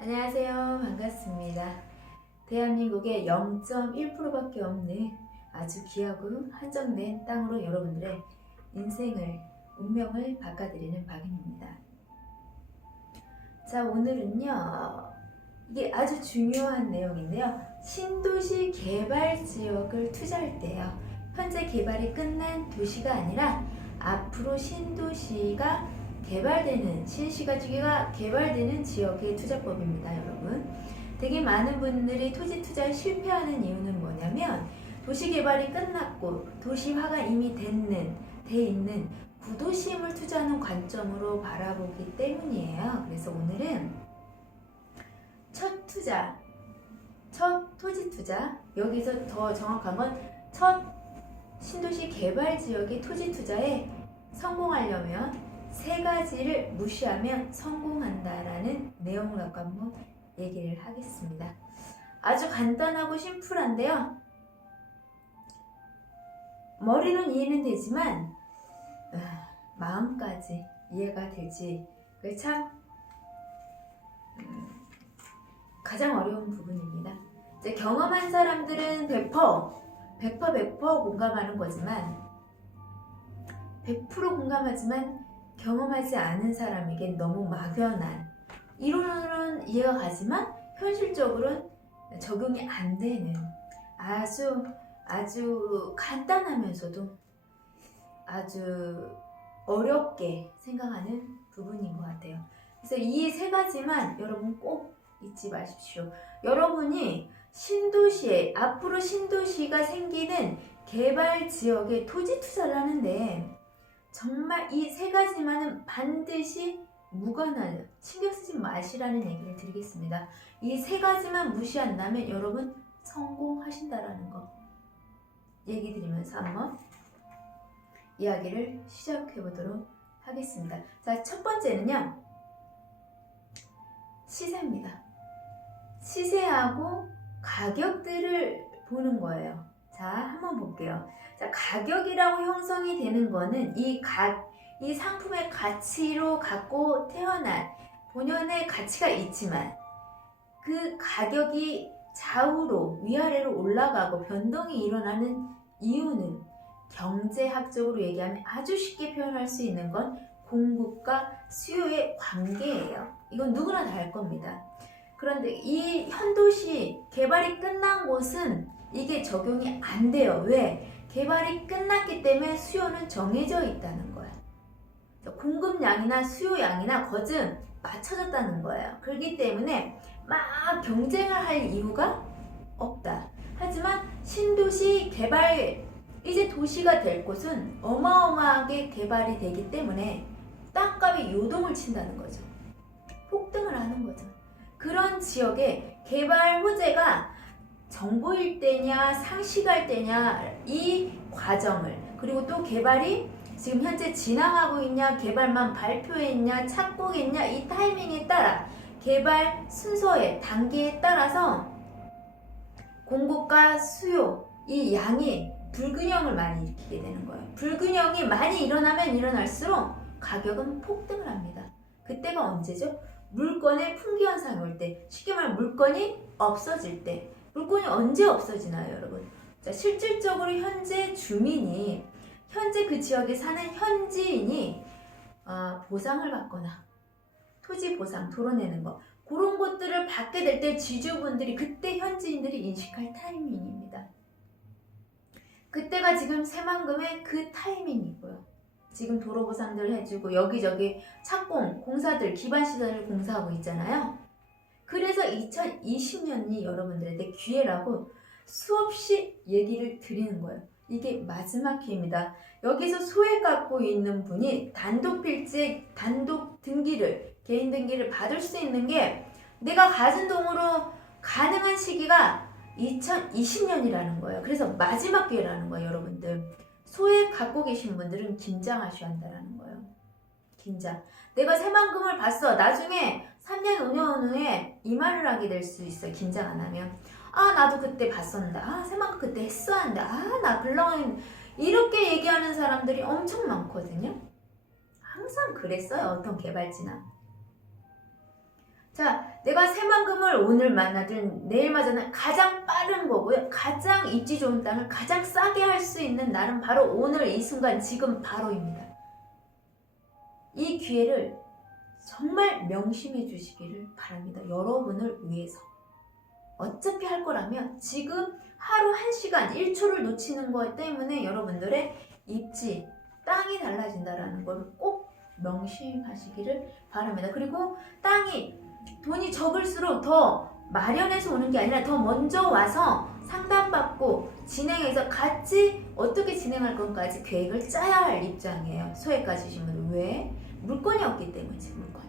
안녕하세요. 반갑습니다. 대한민국의 0.1%밖에 없는 아주 귀하고 한정된 땅으로 여러분들의 인생을, 운명을 바꿔드리는 박인입니다. 자, 오늘은요, 이게 아주 중요한 내용인데요. 신도시 개발 지역을 투자할 때요. 현재 개발이 끝난 도시가 아니라 앞으로 신도시가 개발되는, 신시가지가 개발되는 지역의 투자법입니다, 여러분. 되게 많은 분들이 토지 투자에 실패하는 이유는 뭐냐면 도시 개발이 끝났고 도시화가 이미 돼 있는 구도심을 투자하는 관점으로 바라보기 때문이에요. 그래서 오늘은 첫 투자, 첫 토지 투자, 여기서 더 정확한 건 첫 신도시 개발 지역의 토지 투자에 성공하려면 세 가지를 무시하면 성공한다라는 내용을 갖고 한번 얘기를 하겠습니다. 아주 간단하고 심플한데요. 머리는 이해는 되지만 마음까지 이해가 될지 그게 참 가장 어려운 부분입니다. 이제 경험한 사람들은 100% 공감하는 거지만 100% 공감하지만 경험하지 않은 사람에게 너무 막연한, 이론으로는 이해가 가지만 현실적으로는 적용이 안 되는 아주 간단하면서도 아주 어렵게 생각하는 부분인 것 같아요. 그래서 이 세 가지만 여러분 꼭 잊지 마십시오. 여러분이 신도시에, 앞으로 신도시가 생기는 개발 지역에 토지 투자를 하는데 정말 이 세 가지만은 반드시 무관하여 신경 쓰지 마시라는 얘기를 드리겠습니다. 이 세 가지만 무시한다면 여러분 성공하신다라는 거 얘기 드리면서 한번 이야기를 시작해 보도록 하겠습니다. 자, 첫 번째는요, 시세입니다. 시세하고 가격들을 보는 거예요. 자, 한번 볼게요. 자, 가격이라고 형성이 되는 거는 이 상품의 가치로 갖고 태어난 본연의 가치가 있지만 그 가격이 좌우로 위아래로 올라가고 변동이 일어나는 이유는 경제학적으로 얘기하면 아주 쉽게 표현할 수 있는 건 공급과 수요의 관계예요. 이건 누구나 다 알 겁니다. 그런데 이 현도시 개발이 끝난 곳은 이게 적용이 안 돼요. 왜? 개발이 끝났기 때문에 수요는 정해져 있다는 거예요. 공급량이나 수요량이나 거진 맞춰졌다는 거예요. 그렇기 때문에 막 경쟁을 할 이유가 없다. 하지만 신도시 개발, 이제 도시가 될 곳은 어마어마하게 개발이 되기 때문에 땅값이 요동을 친다는 거죠. 폭등을 하는 거죠. 그런 지역에 개발 호재가 정보일 때냐 상시갈 때냐 이 과정을, 그리고 또 개발이 지금 현재 진행하고 있냐, 개발만 발표했냐, 착공했냐, 이 타이밍에 따라 개발 순서의 단계에 따라서 공급과 수요, 이 양이 불균형을 많이 일으키게 되는 거예요. 불균형이 많이 일어나면 일어날수록 가격은 폭등을 합니다. 그때가 언제죠? 물건의 품귀 현상이 올 때, 쉽게 말하면 물건이 없어질 때. 물건이 언제 없어지나요, 여러분? 자, 실질적으로 현재 주민이, 현재 그 지역에 사는 현지인이 보상을 받거나 토지 보상, 도로 내는 거, 그런 것들을 받게 될 때 지주분들이, 그때 현지인들이 인식할 타이밍입니다. 그때가 지금 새만금의 그 타이밍이고요. 지금 도로 보상들 해주고 여기저기 착공, 공사들, 기반시설을 공사하고 있잖아요. 그래서 2020년이 여러분들에게 기회라고 수없이 얘기를 드리는 거예요. 이게 마지막 기회입니다. 여기서 소액 갖고 있는 분이 단독 필지, 단독 등기를, 개인 등기를 받을 수 있는 게 내가 가진 돈으로 가능한 시기가 2020년이라는 거예요. 그래서 마지막 기회라는 거예요, 여러분들. 소액 갖고 계신 분들은 긴장하셔야 한다는 거예요. 긴장. 내가 새만금을 봤어. 나중에 3년, 5년 후에 이 말을 하게 될 수 있어요. 긴장 안 하면. 아, 나도 그때 봤었는데. 아, 새만금 그때 했어야 한다. 아, 나 글렁. 이렇게 얘기하는 사람들이 엄청 많거든요. 항상 그랬어요. 어떤 개발지나. 자, 내가 새만금을 오늘 만나든 내일 맞아는 가장 빠른 거고요. 가장 입지 좋은 땅을 가장 싸게 할 수 있는 날은 바로 오늘 이 순간 지금 바로입니다. 이 기회를 정말 명심해 주시기를 바랍니다. 여러분을 위해서. 어차피 할 거라면 지금 하루 1시간 1초를 놓치는 것 때문에 여러분들의 입지, 땅이 달라진다는 걸 꼭 명심하시기를 바랍니다. 그리고 땅이 돈이 적을수록 더 마련해서 오는 게 아니라 더 먼저 와서 상담받고 진행해서 같이 어떻게 진행할 건까지 계획을 짜야 할 입장이에요. 소액가지신 분은. 왜? 물건이 없기 때문이지. 물건.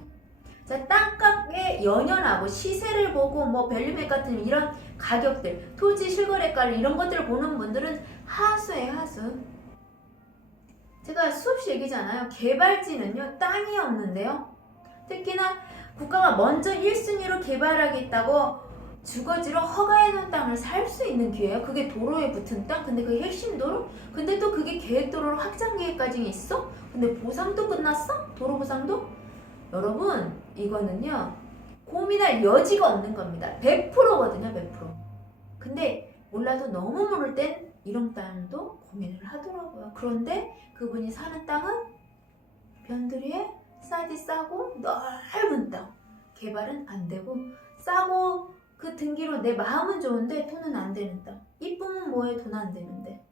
자, 땅값에 연연하고 시세를 보고 뭐 밸류맥 같은 이런 가격들, 토지 실거래가를 이런 것들을 보는 분들은 하수예요. 하수. 제가 수없이 얘기잖아요. 개발지는요, 땅이 없는데요. 특히나 국가가 먼저 1순위로 개발하겠다고 주거지로 허가해놓은 땅을 살 수 있는 기회예요. 그게 도로에 붙은 땅? 근데 그게 핵심 도로? 근데 또 그게 계획도로로 확장 계획까지 있어? 근데 보상도 끝났어? 도로 보상도? 여러분, 이거는요, 고민할 여지가 없는 겁니다. 100%거든요, 100%. 근데 몰라도 너무 모를 땐 이런 땅도 고민을 하더라고요. 그런데 그분이 사는 땅은 변두리에 싸디 싸고 넓은 땅. 개발은 안 되고 싸고 그 등기로 내 마음은 좋은데 돈은 안 되는 땅. 이쁘면 뭐해, 돈 안 되는데.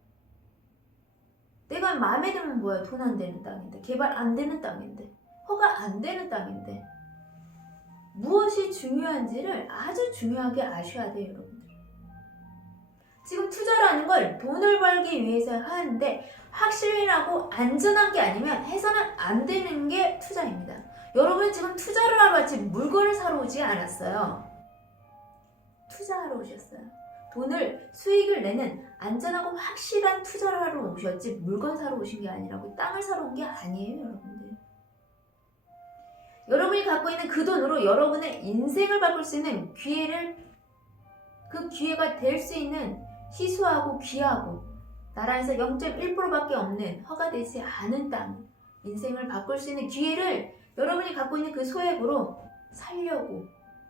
내가 마음에 들면 뭐해, 돈 안 되는 땅인데. 개발 안 되는 땅인데. 허가 안 되는 땅인데. 무엇이 중요한지를 아주 중요하게 아셔야 돼요, 여러분들. 지금 투자라는 걸 돈을 벌기 위해서 하는데 확실하고 안전한 게 아니면 해서는 안 되는 게 투자입니다. 여러분 지금 투자를 하러 왔지 물건을 사러 오지 않았어요. 투자하러 오셨어요. 돈을 수익을 내는 안전하고 확실한 투자를 하러 오셨지 물건 사러 오신 게 아니라고. 땅을 사러 온 게 아니에요, 여러분들. 여러분이 갖고 있는 그 돈으로 여러분의 인생을 바꿀 수 있는 기회를, 그 기회가 될 수 있는 희소하고 귀하고 나라에서 0.1%밖에 없는 허가되지 않은 땅, 인생을 바꿀 수 있는 기회를 여러분이 갖고 있는 그 소액으로 살려고,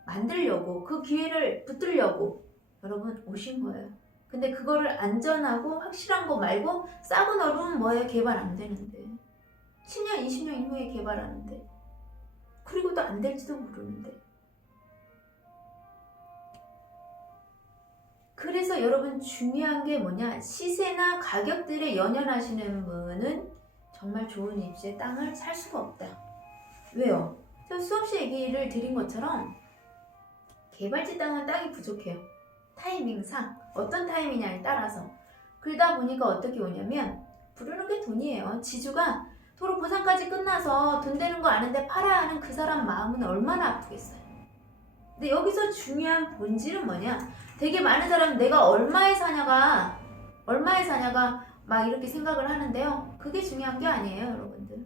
만들려고, 그 기회를 붙들려고 여러분 오신 거예요. 근데 그거를 안전하고 확실한 거 말고 싸고 넓으면 뭐예요? 개발 안 되는데. 10년, 20년 이후에 개발하는데. 그리고 또 안 될지도 모르는데. 그래서 여러분 중요한 게 뭐냐? 시세나 가격들에 연연하시는 분은 정말 좋은 입지의 땅을 살 수가 없다. 왜요? 제가 수없이 얘기를 드린 것처럼 개발지 땅은 땅이 부족해요. 타이밍상 어떤 타이밍이냐에 따라서. 그러다 보니까 어떻게 오냐면 부르는 게 돈이에요. 지주가 도로 보상까지 끝나서 돈 되는 거 아는데 팔아야 하는 그 사람 마음은 얼마나 아프겠어요. 근데 여기서 중요한 본질은 뭐냐? 되게 많은 사람은 내가 얼마에 사냐가 막 이렇게 생각을 하는데요. 그게 중요한 게 아니에요, 여러분들.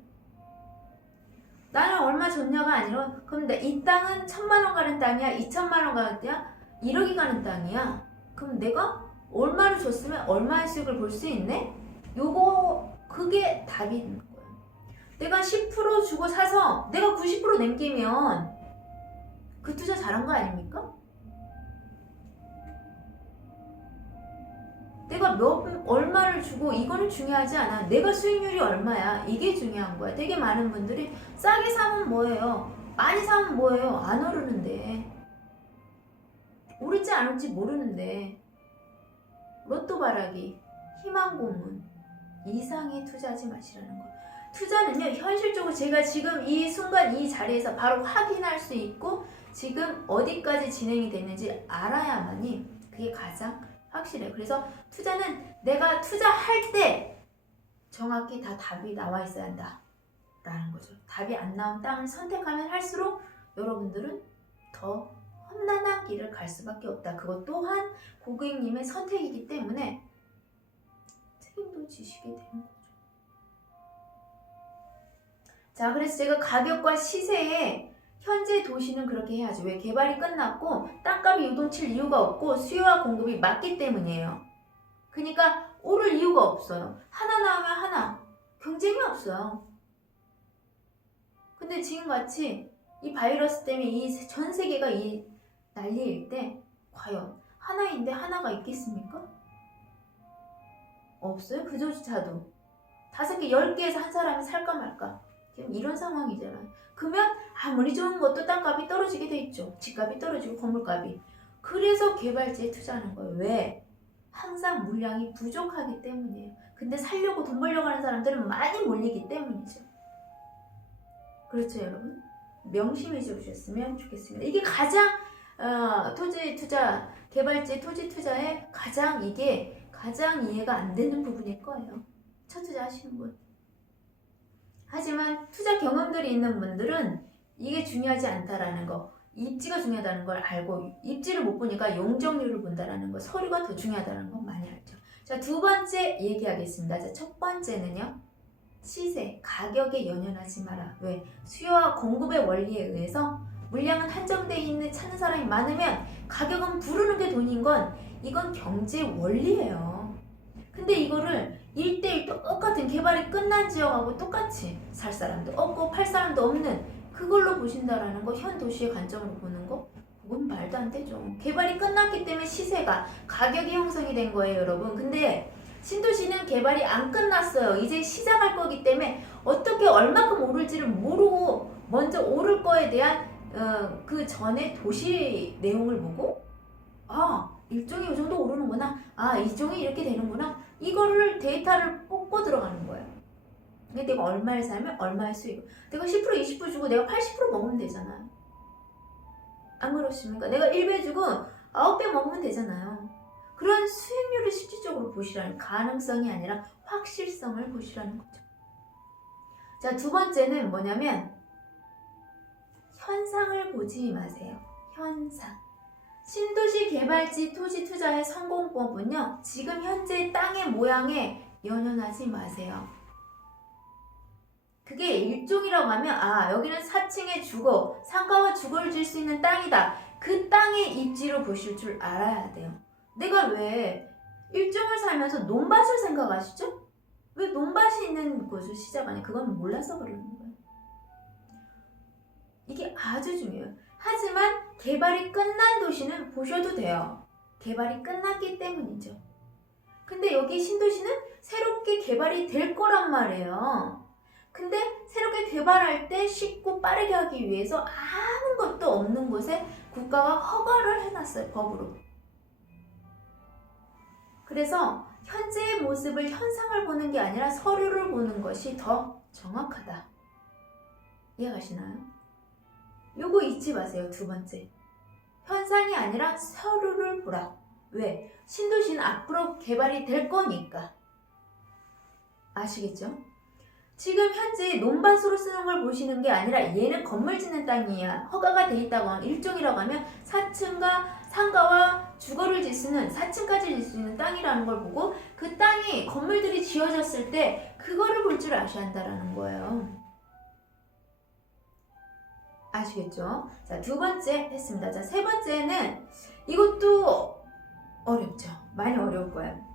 나는 얼마 줬냐가 아니라 그럼 이 땅은 1,000만 원 가는 땅이야? 2,000만 원 가는 땅이야? 1억이 가는 땅이야? 그럼 내가 얼마를 줬으면 얼마의 수익을 볼 수 있네? 그게 답이 있는 거예요. 내가 10% 주고 사서 내가 90% 남기면 그 투자 잘한 거 아닙니까? 내가 얼마를 주고 이거는 중요하지 않아. 내가 수익률이 얼마야. 이게 중요한 거야. 되게 많은 분들이 싸게 사면 뭐예요? 많이 사면 뭐예요? 안 오르는데. 오를지 안 오를지 모르는데. 로또 바라기, 희망 고문 이상의 투자하지 마시라는 거. 투자는요, 현실적으로 제가 지금 이 순간 이 자리에서 바로 확인할 수 있고 지금 어디까지 진행이 됐는지 알아야만이 그게 가장 확실해요. 그래서 투자는 내가 투자할 때 정확히 다 답이 나와 있어야 한다 라는 거죠. 답이 안 나온 땅을 선택하면 할수록 여러분들은 더 험난한 길을 갈 수밖에 없다. 그것 또한 고객님의 선택이기 때문에 책임도 지시게 되는 거죠. 자, 그래서 제가 가격과 시세에 현재 도시는 그렇게 해야죠. 왜? 개발이 끝났고 땅값이 요동칠 이유가 없고 수요와 공급이 맞기 때문이에요. 그러니까 오를 이유가 없어요. 하나 나오면 하나. 경쟁이 없어요. 근데 지금같이 이 바이러스 때문에 이 전 세계가 이 난리일 때 과연 하나인데 하나가 있겠습니까? 없어요. 그조차도 5개, 10개에서 한 사람이 살까 말까. 지금 이런 상황이잖아요. 그러면 아무리 좋은 것도 땅값이 떨어지게 돼 있죠. 집값이 떨어지고 건물값이. 그래서 개발지에 투자하는 거예요. 왜? 항상 물량이 부족하기 때문이에요. 근데 살려고 돈 벌려고 하는 사람들은 많이 몰리기 때문이죠. 그렇죠, 여러분? 명심해 주셨으면 좋겠습니다. 이게 가장 토지 투자, 개발지 토지 투자에 가장 이해가 안 되는 부분일 거예요. 첫 투자 하시는 분. 하지만 투자 경험들이 있는 분들은 이게 중요하지 않다라는 거, 입지가 중요하다는 걸 알고 입지를 못 보니까 용적률을 본다라는 거, 서류가 더 중요하다는 거 많이 알죠. 자, 두 번째 얘기하겠습니다. 자, 첫 번째는요. 시세, 가격에 연연하지 마라. 왜? 수요와 공급의 원리에 의해서 물량은 한정되어 있는 찾는 사람이 많으면 가격은 부르는 게 돈인 건 이건 경제 원리예요. 근데 이거를 1대1 똑같은 개발이 끝난 지역하고 똑같이 살 사람도 없고 팔 사람도 없는 그걸로 보신다라는 거, 현 도시의 관점으로 보는 거, 그건 말도 안 되죠. 개발이 끝났기 때문에 시세가, 가격이 형성이 된 거예요, 여러분. 근데 신도시는 개발이 안 끝났어요. 이제 시작할 거기 때문에 어떻게 얼마큼 오를지를 모르고 먼저 오를 거에 대한 그 전에 도시 내용을 보고 일종이 이 정도 오르는구나. 이종이 이렇게 되는구나. 이거를 데이터를 뽑고 들어가는 거예요. 근데 내가 얼마에 살면 얼마의 수익. 내가 10% 20% 주고 내가 80% 먹으면 되잖아요. 안 그렇습니까? 내가 1배 주고 9배 먹으면 되잖아요. 그런 수익률을 실질적으로 보시라는, 가능성이 아니라 확실성을 보시라는 거죠. 자, 두 번째는 뭐냐면 현상을 보지 마세요. 현상. 신도시 개발지 토지 투자의 성공법은요, 지금 현재 땅의 모양에 연연하지 마세요. 그게 일종이라고 하면 여기는 4층의 주거, 상가와 주거를 질 수 있는 땅이다. 그 땅의 입지로 보실 줄 알아야 돼요. 내가 왜 일종을 살면서 논밭을 생각하시죠? 왜 논밭이 있는 곳을 시작하냐? 그건 몰라서 그러는 거예요. 이게 아주 중요해요. 하지만 개발이 끝난 도시는 보셔도 돼요. 개발이 끝났기 때문이죠. 근데 여기 신도시는 새롭게 개발이 될 거란 말이에요. 근데 새롭게 개발할 때 쉽고 빠르게 하기 위해서 아무것도 없는 곳에 국가가 허가를 해놨어요. 법으로. 그래서 현재의 모습을, 현상을 보는 게 아니라 서류를 보는 것이 더 정확하다. 이해가시나요? 요거 잊지 마세요. 두 번째. 현상이 아니라 서류를 보라. 왜? 신도시는 앞으로 개발이 될 거니까. 아시겠죠? 지금 현재 논밭으로 쓰는 걸 보시는 게 아니라 얘는 건물 짓는 땅이야. 허가가 돼 있다고 하면, 일종이라고 하면 4층과 상가와 주거를 짓 수는, 4층까지 짓 수 있는 땅이라는 걸 보고 그 땅이 건물들이 지어졌을 때 그거를 볼 줄 아셔야 한다는 거예요. 아시겠죠? 자, 두 번째 했습니다. 자, 세 번째는 이것도 어렵죠. 많이 어려울 거예요.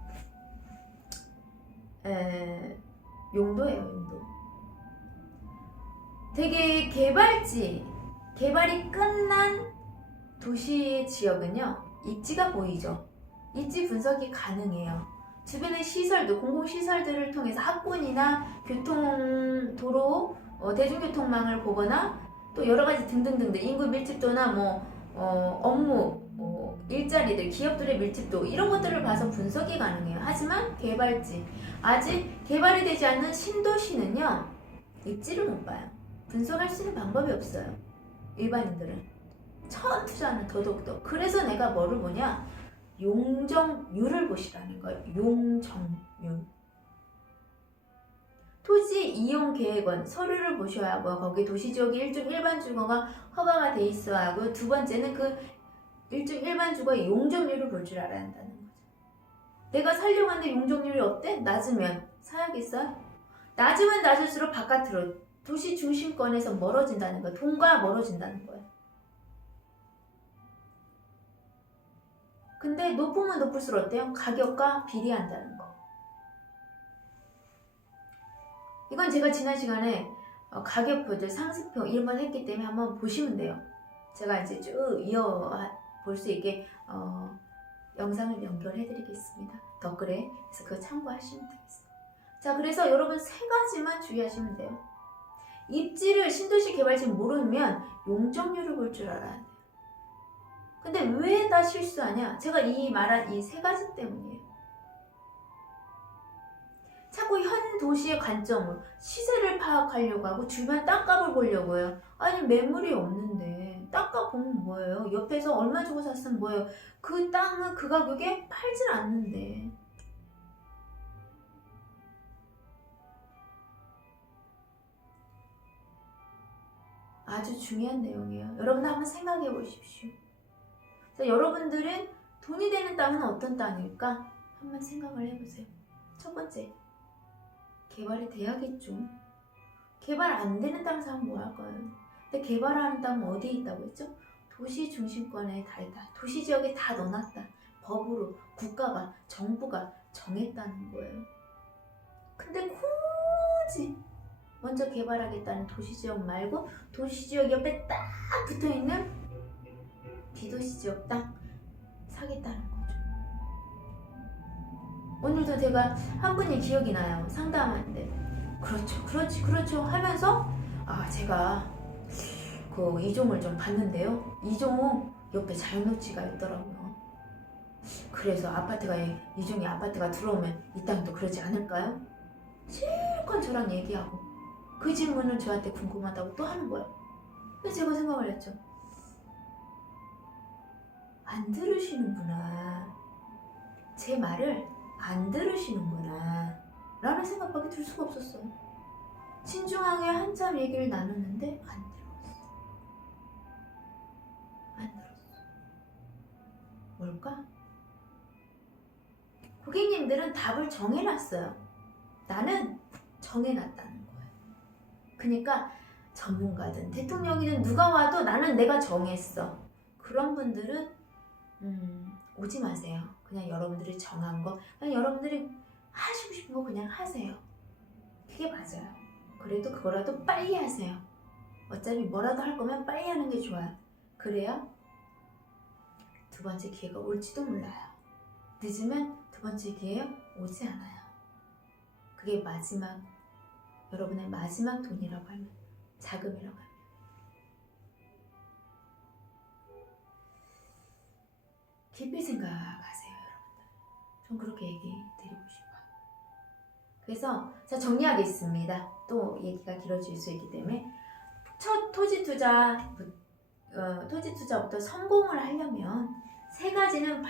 용도예요, 용도. 되게 개발이 끝난 도시 지역은요, 입지가 보이죠. 입지 분석이 가능해요. 주변의 시설도, 공공시설들을 통해서 학군이나 도로, 대중교통망을 보거나 또 여러가지 등등등등, 인구 밀집도나 업무, 일자리들, 기업들의 밀집도, 이런 것들을 봐서 분석이 가능해요. 하지만 개발지, 아직 개발이 되지 않는 신도시는요, 입지를 못 봐요. 분석할 수 있는 방법이 없어요. 일반인들은. 처음 투자하는 더더욱더. 그래서 내가 뭐를 보냐? 용적률을 보시라는 거예요. 용적률. 토지 이용 계획원 서류를 보셔야 하고, 거기 도시지역이 일종 일반 주거가 허가가 돼 있어야 하고, 두 번째는 그 일종 일반 주거의 용적률을 볼 줄 알아야 한다는 거죠. 내가 살려고 하는데 용적률이 어때? 낮으면 사야겠어요? 낮으면 낮을수록 바깥으로, 도시 중심권에서 멀어진다는 거예요. 돈과 멀어진다는 거예요. 근데 높으면 높을수록 어때요? 가격과 비례한다는 거. 이건 제가 지난 시간에 가격표들, 상승표 이런 걸 했기 때문에 한번 보시면 돼요. 제가 이제 쭉 이어 볼 수 있게 영상을 연결해 드리겠습니다. 댓글에. 그래서 그거 참고하시면 되겠습니다. 자, 그래서 여러분 세 가지만 주의하시면 돼요. 입지를 신도시 개발지 모르면 용적률을 볼 줄 알아야 돼요. 근데 왜 다 실수하냐? 제가 이 말한 이 세 가지 때문이에요. 자꾸 현 도시의 관점으로 시세를 파악하려고 하고 주변 땅값을 보려고 해요. 아니 매물이 없는데 땅값 보면 뭐예요? 옆에서 얼마 주고 샀으면 뭐예요? 그 땅은 그 가격에 팔질 않는데. 아주 중요한 내용이에요. 여러분 한번 생각해 보십시오. 자, 여러분들은 돈이 되는 땅은 어떤 땅일까? 한번 생각을 해보세요. 첫 번째, 개발이 돼야겠죠. 개발 안 되는 땅 사면 뭐 할까요? 근데 개발하는 땅은 어디에 있다고 했죠? 도시 중심권에 다 있다. 도시 지역에 다 넣어놨다. 법으로 국가가, 정부가 정했다는 거예요. 근데 굳이 먼저 개발하겠다는 도시지역 말고 도시지역 옆에 딱 붙어있는 비도시지역 땅 사겠다는 거죠. 오늘도 제가 한 분이 기억이 나요. 상담하는데 그렇죠 하면서 제가 그 이종을 좀 봤는데요. 이종 옆에 자연녹지가 있더라고요. 그래서 이종이 아파트가 들어오면 이 땅도 그러지 않을까요? 실컷 저랑 얘기하고 그 질문을 저한테 궁금하다고 또 하는 거예요. 그래서 제가 생각을 했죠. 안 들으시는구나. 제 말을 안 들으시는구나. 라는 생각밖에 들 수가 없었어요. 신중하게 한참 얘기를 나눴는데 안 들었어. 뭘까? 고객님들은 답을 정해놨어요. 나는 정해놨다는 거예요. 그러니까 전문가든 대통령이든 누가 와도 나는 내가 정했어. 그런 분들은 오지 마세요. 그냥 여러분들이 정한 거, 그냥 여러분들이 하시고 싶은 거 그냥 하세요. 그게 맞아요. 그래도 그거라도 빨리 하세요. 어차피 뭐라도 할 거면 빨리 하는 게 좋아요. 그래야 두 번째 기회가 올지도 몰라요. 늦으면 두 번째 기회가 오지 않아요. 그게 여러분의 마지막 돈이라고 하면, 자금이라고 하면. 깊이 생각하세요, 여러분들. 전 그렇게 얘기 드리고 싶어요. 그래서 자, 정리하겠습니다. 또 얘기가 길어질 수 있기 때문에 첫 토지 투자부터 성공을 하려면 세 가지는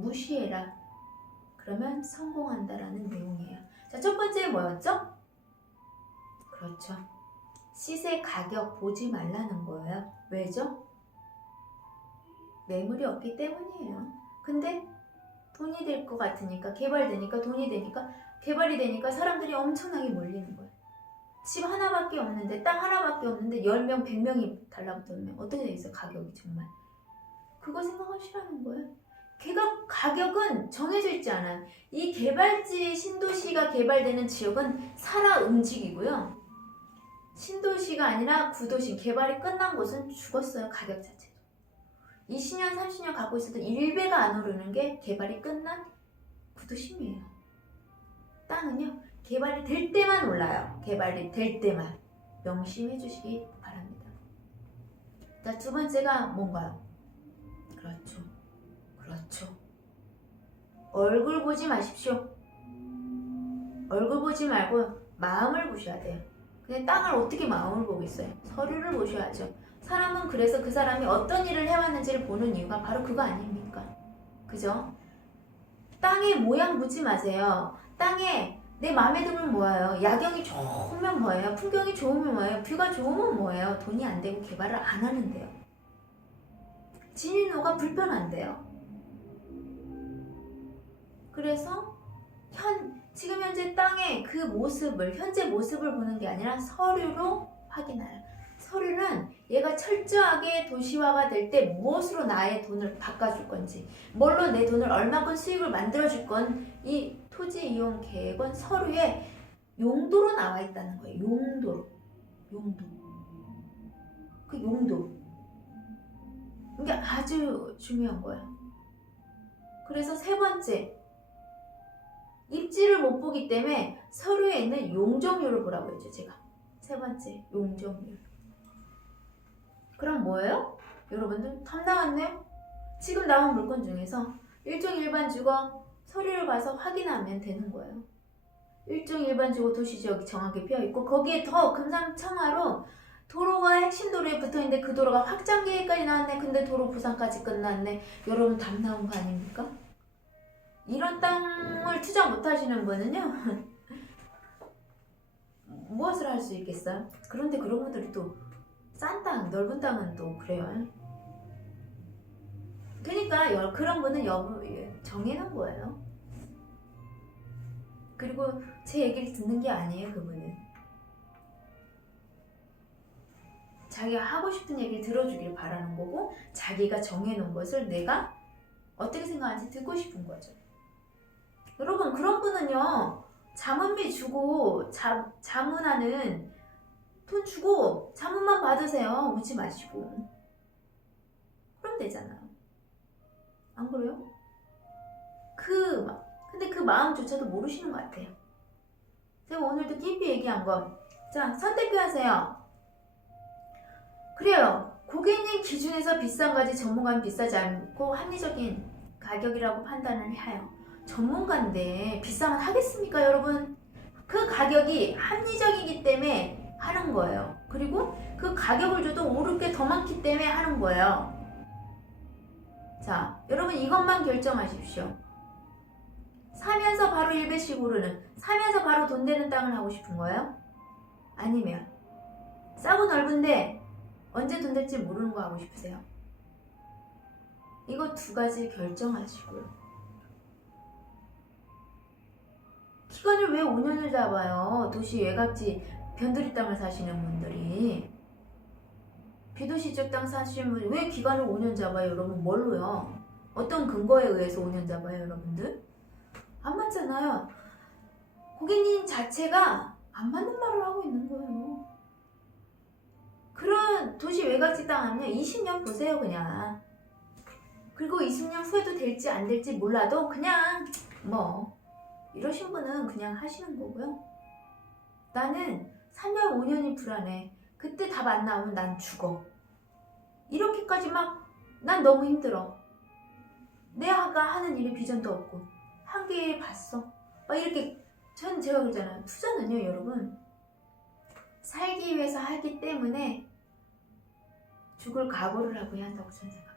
무시해라. 그러면 성공한다라는 내용이에요. 자, 첫 번째 뭐였죠? 그렇죠. 시세 가격 보지 말라는 거예요. 왜죠? 매물이 없기 때문이에요. 근데 돈이 될 것 같으니까, 개발되니까, 돈이 되니까, 개발이 되니까 사람들이 엄청나게 몰리는 거예요. 집 하나밖에 없는데, 땅 하나밖에 없는데 10명, 100명이 달라붙으면 어떻게 되겠어요? 가격이 정말. 그거 생각하시라는 거예요. 가격은 정해져 있지 않아요. 이 개발지, 신도시가 개발되는 지역은 살아 움직이고요. 신도시가 아니라 구도시, 개발이 끝난 곳은 죽었어요. 가격 자체도. 20년, 30년 갖고 있어도 1배가 안 오르는 게 개발이 끝난 구도심이에요. 땅은요, 개발이 될 때만 올라요. 개발이 될 때만. 명심해 주시기 바랍니다. 자, 두 번째가 뭔가요? 그렇죠. 얼굴 보지 마십시오. 얼굴 보지 말고 마음을 보셔야 돼요. 근데 땅을 어떻게 마음을 보겠어요? 서류를 보셔야죠. 사람은 그래서 그 사람이 어떤 일을 해왔는지를 보는 이유가 바로 그거 아닙니까? 그죠? 땅의 모양 보지 마세요. 땅에 내 마음에 들면 뭐예요? 야경이 좋으면 뭐예요? 풍경이 좋으면 뭐예요? 뷰가 좋으면 뭐예요? 돈이 안 되고 개발을 안 하는데요. 진입로가 불편한데요. 그래서 지금 현재 땅의 그 모습을, 현재 모습을 보는 게 아니라 서류로 확인해요. 서류는 얘가 철저하게 도시화가 될 때 무엇으로 나의 돈을 바꿔줄 건지, 뭘로 내 돈을 얼마큼 수익을 만들어줄 건, 이 토지 이용 계획은 서류에 용도로 나와 있다는 거예요. 용도로. 용도. 그 용도. 이게 아주 중요한 거야. 그래서 세 번째, 입지를 못 보기 때문에 서류에 있는 용적률을 보라고 했죠, 제가. 세 번째, 용적률. 그럼 뭐예요? 여러분들 답 나왔네요? 지금 나온 물건 중에서 일종 일반 주거 서류를 봐서 확인하면 되는 거예요. 일종 일반 주거 도시지역이 정확히 피어있고 거기에 더 금상첨화로 도로가 핵심 도로에 붙어있는데 그 도로가 확장 계획까지 나왔네. 근데 도로 부상까지 끝났네. 여러분 답 나온 거 아닙니까? 이런 땅을 투자 못 하시는 분은요 무엇을 할 수 있겠어요? 그런데 그런 분들이 또 싼 땅, 넓은 땅은 또 그래요. 그러니까 그런 분은 정해놓은 거예요. 그리고 제 얘기를 듣는 게 아니에요. 그분은 자기가 하고 싶은 얘기를 들어주길 바라는 거고 자기가 정해놓은 것을 내가 어떻게 생각하는지 듣고 싶은 거죠. 여러분 그런 분은요 자문비 주고 자문하는 돈 주고 자문만 받으세요. 묻지 마시고. 그럼 되잖아요. 안 그래요? 근데 그 마음조차도 모르시는 것 같아요. 제가 오늘도 깊이 얘기한 건, 자, 선택하세요. 그래요. 고객님 기준에서 비싼 거지 전문가는 비싸지 않고 합리적인 가격이라고 판단을 해요. 전문가인데 비싸면 하겠습니까, 여러분? 그 가격이 합리적이기 때문에 하는 거예요. 그리고 그 가격을 줘도 오를 게 더 많기 때문에 하는 거예요. 자, 여러분 이것만 결정하십시오. 사면서 바로 1배씩 오르는, 사면서 바로 돈 되는 땅을 하고 싶은 거예요? 아니면 싸고 넓은데 언제 돈 될지 모르는 거 하고 싶으세요? 이거 두 가지 결정하시고요. 기간을 왜 5년을 잡아요? 도시 외곽지 변두리 땅을 사시는 분들이. 비도시적 땅 사시는 분이 왜 기간을 5년 잡아요? 여러분 뭘로요? 어떤 근거에 의해서 5년 잡아요? 여러분들? 안 맞잖아요. 고객님 자체가 안 맞는 말을 하고 있는 거예요. 그런 도시 외곽지 땅 하면 20년 보세요 그냥. 그리고 20년 후에도 될지 안 될지 몰라도 그냥 뭐 이러신 분은 그냥 하시는 거고요. 나는 3년 5년이 불안해. 그때 답 안 나오면 난 죽어. 이렇게까지 막 난 너무 힘들어. 내가 하는 일에 비전도 없고 한계에 봤어. 막 이렇게 제가 그러잖아요. 투자는요 여러분 살기 위해서 하기 때문에 죽을 각오를 하고 해야 한다고 저는 생각해요.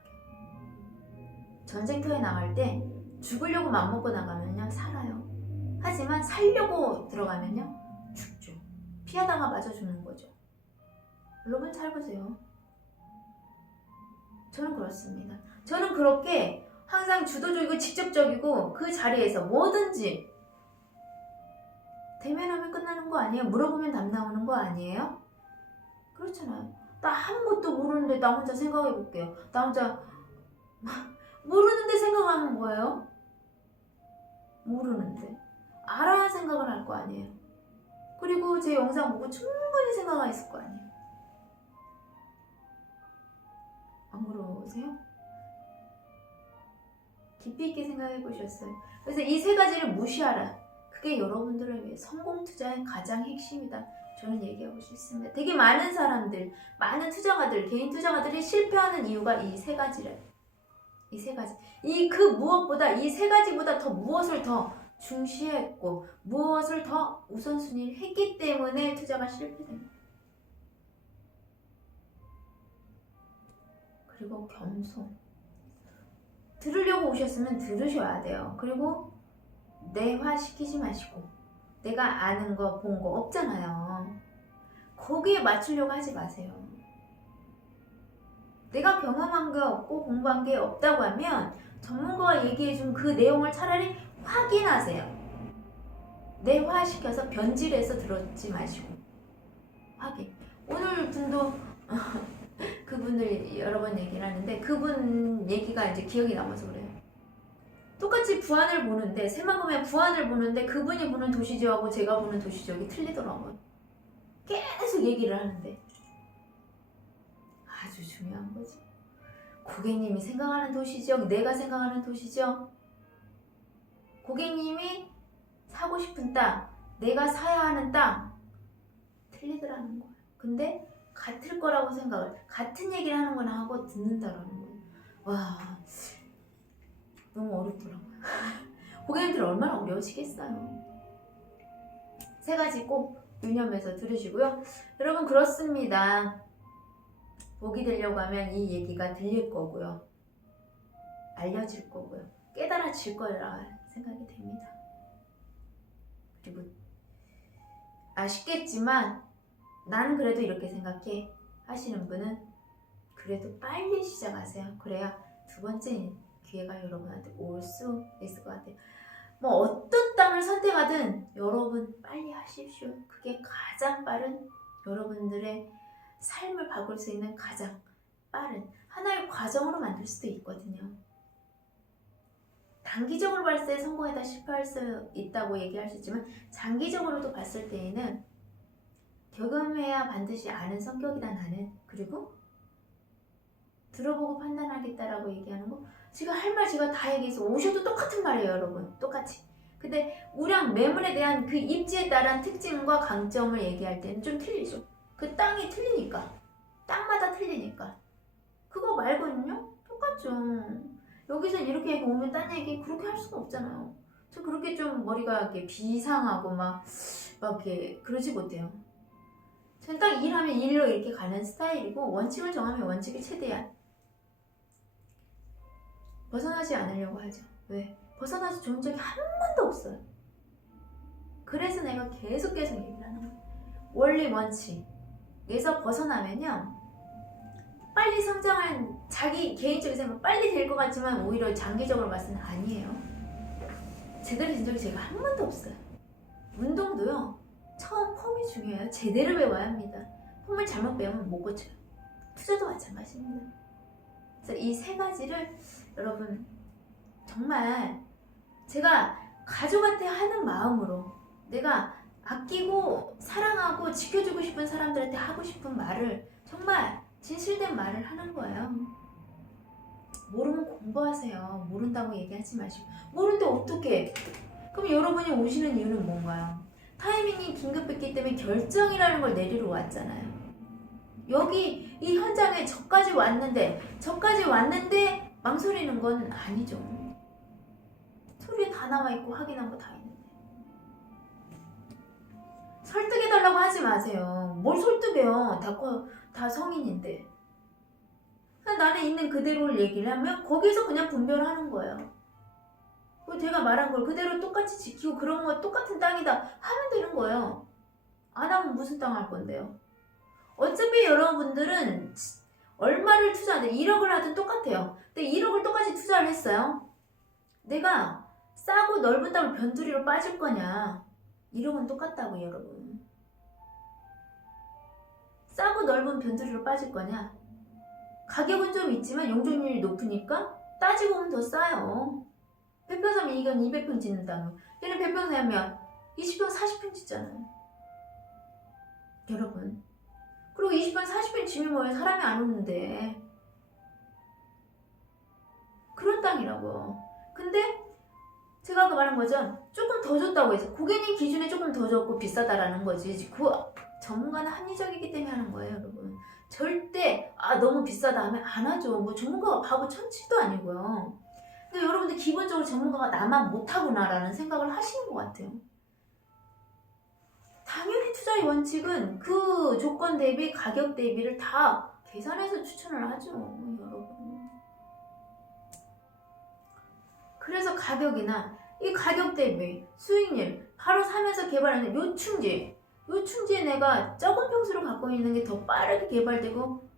전쟁터에 나갈 때 죽으려고 맘먹고 나가면요 살아요. 하지만 살려고 들어가면요 죽죠. 피하다가 맞아 죽는 거죠. 여러분 잘 보세요. 저는 그렇습니다. 저는 그렇게 항상 주도적이고 직접적이고 그 자리에서 뭐든지 대면하면 끝나는 거 아니에요? 물어보면 답 나오는 거 아니에요? 그렇잖아요. 나 아무것도 모르는데 나 혼자 생각해 볼게요. 나 혼자 모르는데 생각하는 거예요? 모르는데 알아야 생각을 할 거 아니에요? 그리고 제 영상 보고 충분히 생각이 있을 거 아니에요? 안 그러세요? 깊이 있게 생각해 보셨어요? 그래서 이 세 가지를 무시하라. 그게 여러분들을 위해 성공 투자의 가장 핵심이다. 저는 얘기하고 싶습니다. 되게 많은 사람들, 많은 투자가들, 개인 투자가들이 실패하는 이유가 이 세 가지래. 이 세 가지. 그 무엇보다 이 세 가지보다 더 무엇을 더 중시했고 무엇을 더 우선순위를 했기 때문에 투자가 실패됩니다. 그리고 겸손. 들으려고 오셨으면 들으셔야 돼요. 그리고 내화시키지 마시고 내가 아는 거, 본 거 없잖아요. 거기에 맞추려고 하지 마세요. 내가 경험한 게 없고 공부한 게 없다고 하면 전문가가 얘기해준 그 내용을 차라리 확인하세요. 내화시켜서 변질해서 들었지 마시고 확인. 오늘 분도 그분들 여러 번 얘기를 하는데 그분 얘기가 이제 기억이 남아서 그래요. 똑같이 부안을 보는데 새만금에 부안을 보는데 그분이 보는 도시지역하고 제가 보는 도시지역이 틀리더라고요. 계속 얘기를 하는데 아주 중요한 거지. 고객님이 생각하는 도시지역, 내가 생각하는 도시지역, 고객님이 사고 싶은 땅, 내가 사야 하는 땅 틀리더라는 거예요. 근데 같을 거라고 생각을, 같은 얘기를 하는 거나 하고 듣는다라는 거예요. 와, 너무 어렵더라고요. 고객님들 얼마나 어려우시겠어요. 세 가지 꼭 유념해서 들으시고요. 여러분 그렇습니다. 복이 되려고 하면 이 얘기가 들릴 거고요. 알려질 거고요. 깨달아질 거라 생각이 됩니다. 그리고 아쉽겠지만 나는 그래도 이렇게 생각해 하시는 분은 그래도 빨리 시작하세요. 그래야 두 번째 기회가 여러분한테 올 수 있을 것 같아요. 뭐 어떤 땅을 선택하든 여러분 빨리 하십시오. 그게 가장 빠른 여러분들의 삶을 바꿀 수 있는 가장 빠른 하나의 과정으로 만들 수도 있거든요. 단기적으로 봤을 때 성공에다 실패할 수 있다고 얘기할 수 있지만 장기적으로도 봤을 때에는 경험해야 반드시 아는 성격이다 나는. 그리고 들어보고 판단하겠다라고 얘기하는 거 제가 할 말 제가 다 얘기해서 오셔도 똑같은 말이에요 여러분. 똑같이. 근데 우량 매물에 대한 그 입지에 따른 특징과 강점을 얘기할 때는 좀 틀리죠. 그 땅이 틀리니까. 땅마다 틀리니까. 그거 말고는요 똑같죠. 여기서 이렇게 오면 딴 얘기 그렇게 할 수가 없잖아요. 저 그렇게 좀 머리가 이렇게 비상하고 막 이렇게 그러지 못해요. 저는 딱 일하면 일로 이렇게 가는 스타일이고 원칙을 정하면 원칙을 최대한 벗어나지 않으려고 하죠. 왜? 벗어나서 좋은 적이 한 번도 없어요. 그래서 내가 계속 얘기를 하는 거예요. 원리 원칙에서 벗어나면요 빨리 성장한 자기 개인적인 생각 빨리 될 것 같지만 오히려 장기적으로 봤을 때는 아니에요. 제대로 된 적이 제가 한 번도 없어요. 운동도요 처음 폼이 중요해요. 제대로 배워야 합니다. 폼을 잘못 배우면 못 고쳐요. 투자도 마찬가지입니다. 그래서 이 세 가지를 여러분 정말 제가 가족한테 하는 마음으로 내가 아끼고 사랑하고 지켜주고 싶은 사람들한테 하고 싶은 말을 정말 진실된 말을 하는 거예요. 모르면 공부하세요. 모른다고 얘기하지 마시고. 모르는데 어떻게? 그럼 여러분이 오시는 이유는 뭔가요? 타이밍이 긴급했기 때문에 결정이라는 걸 내리러 왔잖아요. 여기 이 현장에 저까지 왔는데 망설이는 건 아니죠. 서류에 다 나와 있고 확인한 거 다 있는데. 설득해달라고 하지 마세요. 뭘 설득해요. 다 성인인데. 나는 있는 그대로를 얘기를 하면 거기서 그냥 분별하는 거예요. 제가 말한 걸 그대로 똑같이 지키고 그런 거 똑같은 땅이다 하면 되는 거예요. 안 하면 무슨 땅 할 건데요. 어차피 여러분들은 얼마를 투자하든 1억을 하든 똑같아요. 근데 1억을 똑같이 투자를 했어요. 내가 싸고 넓은 땅을 변두리로 빠질 거냐. 1억은 똑같다고 여러분. 싸고 넓은 변두리로 빠질 거냐. 가격은 좀 있지만 용적률이 높으니까 따지고 보면 더 싸요. 100평 사면 이건 200평 짓는 땅. 얘는 100평 사면 20평 40평 짓잖아요. 여러분. 그리고 20평 40평 지면 뭐예요? 사람이 안 오는데. 그런 땅이라고. 근데 제가 아까 말한 거죠. 조금 더 줬다고 해서 고객님 기준에 조금 더 줬고 비싸다라는 거지. 그 전문가는 합리적이기 때문에 하는 거예요, 여러분. 절대 너무 비싸다 하면 안 하죠. 뭐 전문가가 바보 천치도 아니고요. 근데 여러분들 기본적으로 전문가가 나만 못하구나라는 생각을 하시는 것 같아요. 당연히 투자의 원칙은 그 조건 대비 가격 대비를 다 계산해서 추천을 하죠, 여러분. 그래서 가격이나 이 가격 대비 수익률 바로 사면서 개발하는 요충지에 내가 적은 평수를 갖고 있는 게 더 빠르게 개발되고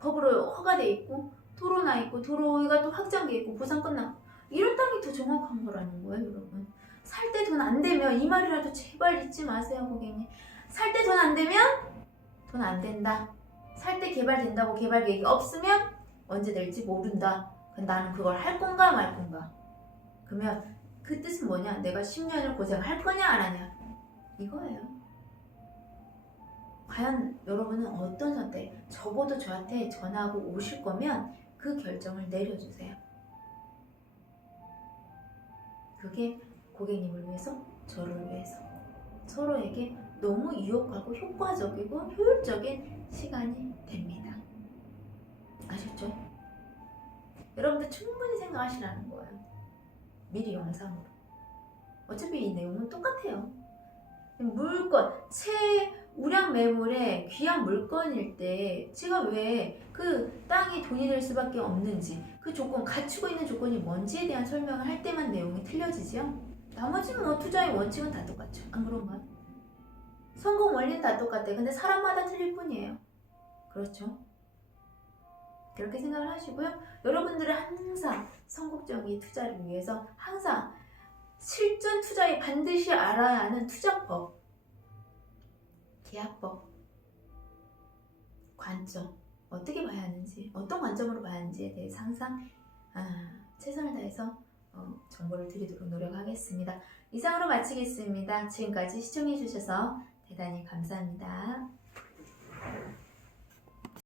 법으로 허가돼 있고 도로 나 있고 도로가 또 확장돼 있고 보상 끝나고 이런 땅이 더 정확한 거라는 거예요, 여러분. 살 때 돈 안 되면 이 말이라도 제발 잊지 마세요, 고객님. 살 때 돈 안 되면 돈 안 된다. 살 때 개발된다고 개발 계획이 없으면 언제 될지 모른다. 나는 그걸 할 건가 말 건가. 그러면 그 뜻은 뭐냐? 내가 10년을 고생할 거냐 안 하냐 이거예요. 과연 여러분은 어떤 선택, 적어도 저한테 전화하고 오실 거면 그 결정을 내려주세요. 그게 고객님을 위해서, 저를 위해서, 서로에게 너무 유혹하고 효과적이고 효율적인 시간이 됩니다. 아셨죠? 여러분들 충분히 생각하시라는 거예요. 미리 영상으로. 어차피 이 내용은 똑같아요. 물건, 우량 매물에 귀한 물건일 때 제가 왜 그 땅이 돈이 될 수밖에 없는지, 그 조건, 갖추고 있는 조건이 뭔지에 대한 설명을 할 때만 내용이 틀려지죠. 나머지 뭐 투자의 원칙은 다 똑같죠. 안 그런가요? 성공 원리는 다 똑같아. 근데 사람마다 틀릴 뿐이에요. 그렇죠? 그렇게 생각을 하시고요. 여러분들은 항상 성공적인 투자를 위해서 항상 실전 투자에 반드시 알아야 하는 투자법, 계약법, 관점, 어떻게 봐야 하는지, 어떤 관점으로 봐야 하는지에 대해서 항상 최선을 다해서 정보를 드리도록 노력하겠습니다. 이상으로 마치겠습니다. 지금까지 시청해주셔서 대단히 감사합니다.